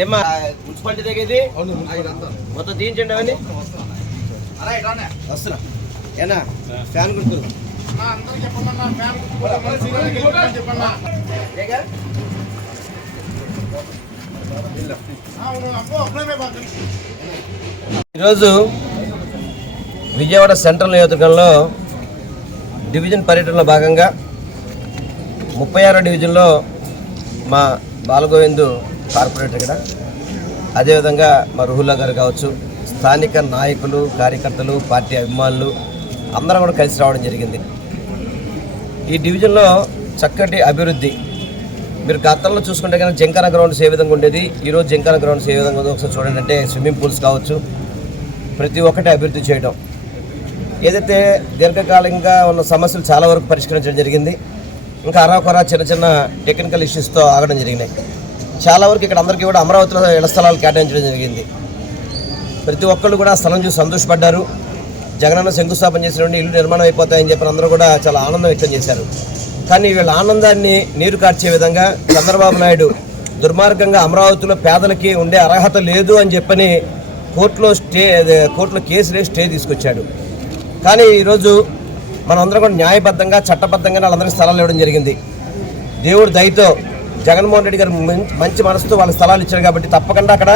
ఏమ్మా? మున్సిపాలిటీ దగ్గర మొత్తం తీయించండి అవన్నీ. వస్తున్నా ఏనా? ఫ్యాన్ గుర్తు. ఈరోజు విజయవాడ సెంట్రల్ నియోజకవర్గంలో డివిజన్ పర్యటనలో భాగంగా ముప్పై ఆరో డివిజన్లో మా బాలగోవిందు కార్పొరేటర్ ఇక్కడ అదేవిధంగా మా రుహుల్లా గారు కావచ్చు స్థానిక నాయకులు కార్యకర్తలు పార్టీ అభిమానులు అందరం కూడా కలిసి రావడం జరిగింది. ఈ డివిజన్లో చక్కటి అభివృద్ధి. మీరు గతంలో చూసుకుంటే కనుక జంకాన గ్రౌండ్స్ ఏ విధంగా ఉండేది? ఈరోజు జంకాన గ్రౌండ్స్ ఏ విధంగా ఉందో ఒకసారి చూడండి. అంటే స్విమ్మింగ్ పూల్స్ కావచ్చు ప్రతి ఒక్కటి అభివృద్ధి చేయడం. ఏదైతే దీర్ఘకాలంగా ఉన్న సమస్యలు చాలా వరకు పరిష్కరించడం జరిగింది. ఇంకా అరాకొరా చిన్న చిన్న టెక్నికల్ ఇష్యూస్తో ఆగడం జరిగినాయి. చాలా వరకు ఇక్కడ అందరికీ కూడా అమరావతిలో ఇళ్ళ స్థలాలు కేటాయించడం జరిగింది. ప్రతి ఒక్కళ్ళు కూడా స్థలం చూసి సంతోషపడ్డారు. జగనన్న శంకుస్థాపన చేసినటువంటి ఇల్లు నిర్మాణం అయిపోతాయని చెప్పి అందరూ కూడా చాలా ఆనందం వ్యక్తం చేశారు. కానీ వీళ్ళ ఆనందాన్ని నీరు కార్చే విధంగా చంద్రబాబు నాయుడు దుర్మార్గంగా అమరావతిలో పేదలకి ఉండే అర్హత లేదు అని చెప్పని కోర్టులో స్టే కోర్టులో కేసు వేసి స్టే తీసుకొచ్చాడు. కానీ ఈరోజు మనందరం కూడా న్యాయబద్ధంగా చట్టబద్ధంగా వాళ్ళందరికీ స్థలాలు ఇవ్వడం జరిగింది. దేవుడు దయతో జగన్మోహన్ రెడ్డి గారు మంచి మనసుతో వాళ్ళ స్థలాలు ఇచ్చారు కాబట్టి తప్పకుండా అక్కడ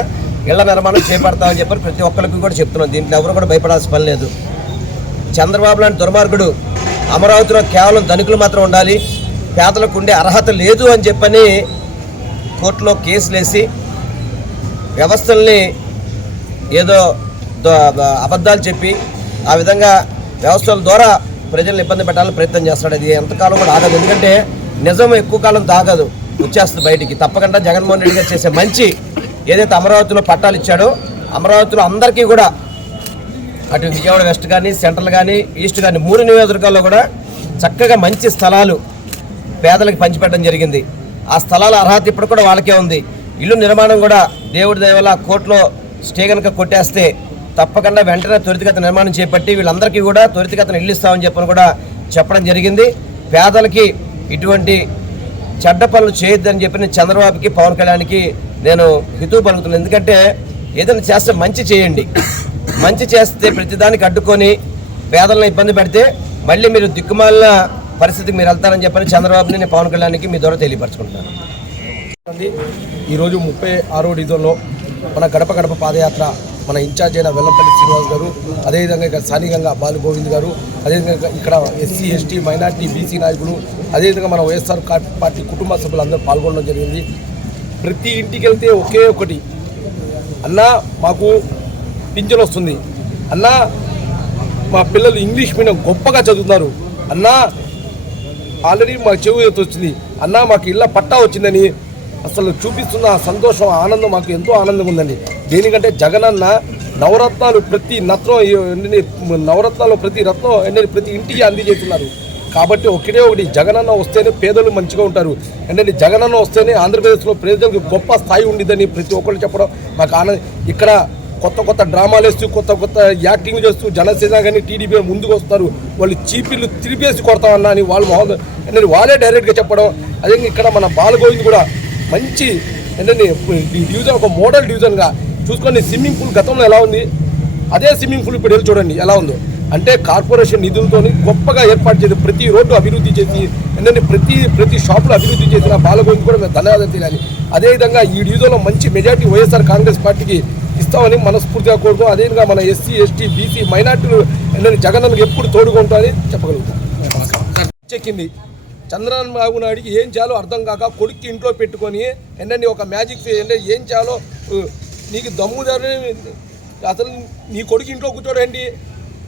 ఇళ్ళ నిర్మాణం చేపడతామని చెప్పి ప్రతి ఒక్కరికి కూడా చెప్తున్నాం. దీంట్లో ఎవరు కూడా భయపడాల్సిన పని లేదు. చంద్రబాబు లాంటి దుర్మార్గుడు అమరావతిలో కేవలం ధనికులు మాత్రం ఉండాలి. పేదలకు ఉండే అర్హత లేదు అని చెప్పని కోర్టులో కేసులేసి వ్యవస్థల్ని ఏదో అబద్ధాలు చెప్పి ఆ విధంగా వ్యవస్థల ద్వారా ప్రజల్ని ఇబ్బంది పెట్టాలని ప్రయత్నం చేస్తాడు. అది ఎంతకాలం కూడా ఆగదు. ఎందుకంటే నిజం ఎక్కువ కాలం తాగదు. వచ్చేస్తుంది బయటికి. తప్పకుండా జగన్మోహన్ రెడ్డి గారు చేసే మంచి ఏదైతే అమరావతిలో పట్టాలు ఇచ్చాడో అమరావతిలో అందరికీ కూడా అటు విజయవాడ వెస్ట్ కానీ సెంట్రల్ కానీ ఈస్ట్ కానీ మూడు నియోజకవర్గాల్లో కూడా చక్కగా మంచి స్థలాలు పేదలకు పంచిపెట్టడం జరిగింది. ఆ స్థలాల అర్హత ఇప్పుడు కూడా వాళ్ళకే ఉంది. ఇల్లు నిర్మాణం కూడా దేవుడి దయ కోర్టులో స్టే కనుక కొట్టేస్తే తప్పకుండా వెంటనే త్వరితగత నిర్మాణం చేపట్టి వీళ్ళందరికీ కూడా త్వరితగతను ఇల్లు ఇస్తామని చెప్పని కూడా చెప్పడం జరిగింది. పేదలకి ఇటువంటి చెడ్డ పనులు చేయొద్దని చెప్పి చంద్రబాబుకి పవన్ కళ్యాణ్కి నేను హితువు పలుకుతున్నాను. ఎందుకంటే ఏదైనా చేస్తే మంచి చేయండి. మంచి చేస్తే ప్రతిదానికి అడ్డుకొని పేదలను ఇబ్బంది పెడితే మళ్ళీ మీరు దిక్కుమాలిన పరిస్థితికి మీరు వెళ్తారని చెప్పని చంద్రబాబుని నేను పవన్ కళ్యాణ్కి మీ ద్వారా తెలియపరచుకుంటున్నాను. ఈరోజు ముప్పై ఆరో డివిజన్లో మన గడప గడప పాదయాత్ర మన ఇన్ఛార్జ్ అయిన వెల్లంపల్లి శ్రీనివాస్ గారు అదేవిధంగా ఇక్కడ స్థానికంగా బాలు గోవింద్ గారు అదేవిధంగా ఇక్కడ ఎస్సీ ఎస్టీ మైనార్టీ బీసీ నాయకులు అదేవిధంగా మన వైఎస్ఆర్ పార్టీ కుటుంబ సభ్యులు అందరూ పాల్గొనడం జరిగింది. ప్రతి ఇంటికి వెళ్తే ఒకే ఒకటి అన్నా మాకు పింఛన్ వస్తుంది. అన్నా మా పిల్లలు ఇంగ్లీష్ మీడియం గొప్పగా చదువుతున్నారు. అన్నా ఆల్రెడీ మా చెవు ఎత్తు వచ్చింది. అన్న మాకు ఇళ్ళ పట్టా వచ్చిందని అసలు చూపిస్తున్న సంతోషం ఆనందం మాకు ఎంతో ఆనందంగా ఉందండి. దేనికంటే జగనన్న నవరత్నాలు ప్రతి నత్నం నవరత్నాలు ప్రతి రత్నం ఏంటంటే ప్రతి ఇంటికి అందజేస్తున్నారు కాబట్టి ఒకటే ఒకటి జగనన్న వస్తేనే పేదలు మంచిగా ఉంటారు. అంటే జగనన్న వస్తేనే ఆంధ్రప్రదేశ్లో ప్రజలకు గొప్ప స్థాయి ఉండిద్దని ప్రతి ఒక్కరు చెప్పడం మాకు ఆనందం ఇక్కడ కొత్త కొత్త డ్రామాలు వేస్తూ కొత్త కొత్త యాక్టింగ్ చేస్తూ జనసేన కానీ టీడీపీ ముందుకు వస్తారు వాళ్ళు చీపీలు తిరిపేసి కొడతామన్నా అని వాళ్ళు మొహం వాళ్ళే డైరెక్ట్గా చెప్పడం. అదే ఇక్కడ మన బాలగోవింద్ కూడా మంచి ఏంటంటే డివిజన్ ఒక మోడల్ డివిజన్గా చూసుకొని స్విమ్మింగ్ పూల్ గతంలో ఎలా ఉంది? అదే స్విమ్మింగ్ పూల్ ఇప్పుడు వెళ్ళి చూడండి ఎలా ఉందో. అంటే కార్పొరేషన్ నిధులతోని గొప్పగా ఏర్పాటు చేసి ప్రతి రోడ్డు అభివృద్ధి చేసి ఏంటంటే ప్రతి ప్రతి షాపులో అభివృద్ధి చేసిన బాలగోవింద్ కూడా మేము ధన్యవాదాలు తెలియాలి. అదేవిధంగా ఈ డివిజన్లో మంచి మెజార్టీ వైఎస్ఆర్ కాంగ్రెస్ పార్టీకి ఇస్తామని మనస్ఫూర్తిగా కోరుతాం అదేవిధంగా మన ఎస్సీ ఎస్టీ బీసీ మైనార్టీలు ఏంటంటే జగనన్నకు ఎప్పుడు తోడుకుంటామని చెప్పగలుగుతాం. చెక్కింది. చంద్రబాబు నాయుడికి ఏం చేయాలో అర్థం కాక కొడుక్కి ఇంట్లో పెట్టుకొని ఏంటంటే ఒక మ్యాజిక్ ఏంటంటే ఏం చేయాలో నీకు దమ్ము అసలు నీ కొడుకు ఇంట్లో కూర్చోడండి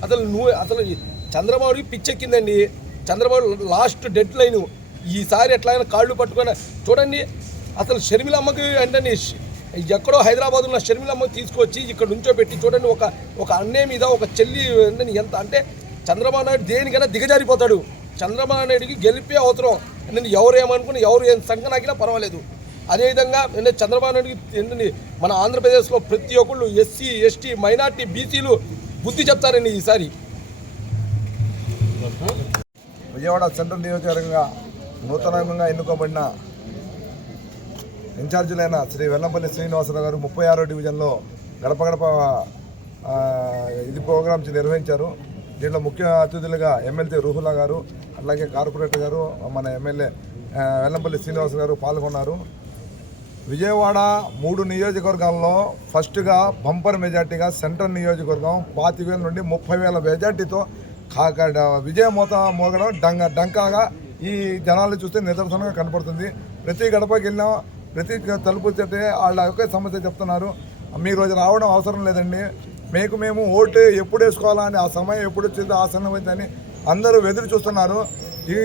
అసలు నువ్వు అసలు చంద్రబాబుకి పిచ్చెక్కిందండి చంద్రబాబు లాస్ట్ డెడ్ లైన్ ఈసారి ఎట్లయినా కాళ్ళు పట్టుకొని చూడండి అసలు షర్మిలమ్మకి అంటే ఎక్కడో హైదరాబాద్ ఉన్న షర్మిలమ్మ తీసుకొచ్చి ఇక్కడ నుంచో పెట్టి చూడండి ఒక ఒక అన్నే మీద ఒక చెల్లి ఏంటని ఎంత అంటే చంద్రబాబు నాయుడు దేనికైనా దిగజారిపోతాడు. చంద్రబాబు నాయుడికి గెలిపే అవసరం. నేను ఎవరు ఏమనుకుని ఎవరు ఏం సంకనాకినా పర్వాలేదు. అదేవిధంగా నేను చంద్రబాబు నాయుడికి ఏంటండి మన ఆంధ్రప్రదేశ్లో ప్రతి ఒక్కళ్ళు ఎస్సీ ఎస్టీ మైనార్టీ బీసీలు బుద్ధి చెప్తారండి ఈసారి. విజయవాడ సెంట్రల్ నియోజకవర్గంగా నూతనంగా ఎన్నుకోబడిన ఇన్ఛార్జీలైన శ్రీ వెల్లంపల్లి శ్రీనివాసరావు గారు ముప్పై ఆరో డివిజన్లో గడప గడప ఇది ప్రోగ్రామ్స్ నిర్వహించారు. దీంట్లో ముఖ్య అతిథులుగా ఎమ్మెల్యే రూహుల్లా గారు అలాగే కార్పొరేటర్ గారు మన ఎమ్మెల్యే వెల్లంపల్లి శ్రీనివాస్ గారు పాల్గొన్నారు. విజయవాడ మూడు నియోజకవర్గాల్లో ఫస్ట్గా బంపర్ మెజార్టీగా సెంట్రల్ నియోజకవర్గం పాతి వేల నుండి ముప్పై వేల మెజార్టీతో కాక విజయ మోత మోగడం డంగ డంకాగా ఈ జనాలు చూస్తే నిదర్శనంగా కనపడుతుంది. ప్రతి గడపకి వెళ్ళినా ప్రతి తలుపు చెప్తే వాళ్ళ ఒకే సమస్య చెప్తున్నారు. మీ రోజు రావడం అవసరం లేదండి. మీకు మేము ఓటు ఎప్పుడు వేసుకోవాలా అని ఆ సమయం ఎప్పుడు వచ్చిందో ఆసన్నమైందని అందరూ ఎదురు చూస్తున్నారు. ఈ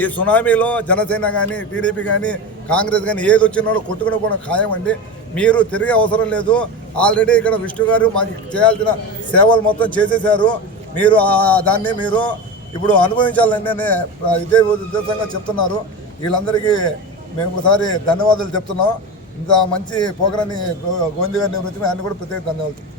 ఈ సునామీలో జనసేన కానీ టీడీపీ కానీ కాంగ్రెస్ కానీ ఏది వచ్చినాడో కొట్టుకుని పోవడం ఖాయం అండి మీరు తిరిగే అవసరం లేదు. ఆల్రెడీ ఇక్కడ విష్ణు గారు మాకు చేయాల్సిన సేవలు మొత్తం చేసేసారు మీరు దాన్ని మీరు ఇప్పుడు అనుభవించాలని ఇదే ఉద్దేశంగా చెప్తున్నారు. వీళ్ళందరికీ మేము ఒకసారి ధన్యవాదాలు చెప్తున్నాం. ఇంత మంచి ప్రోగ్రాన్ని గోవింద్ గారిని నిర్వహించిన ఆయన కూడా ప్రత్యేక ధన్యవాదాలు.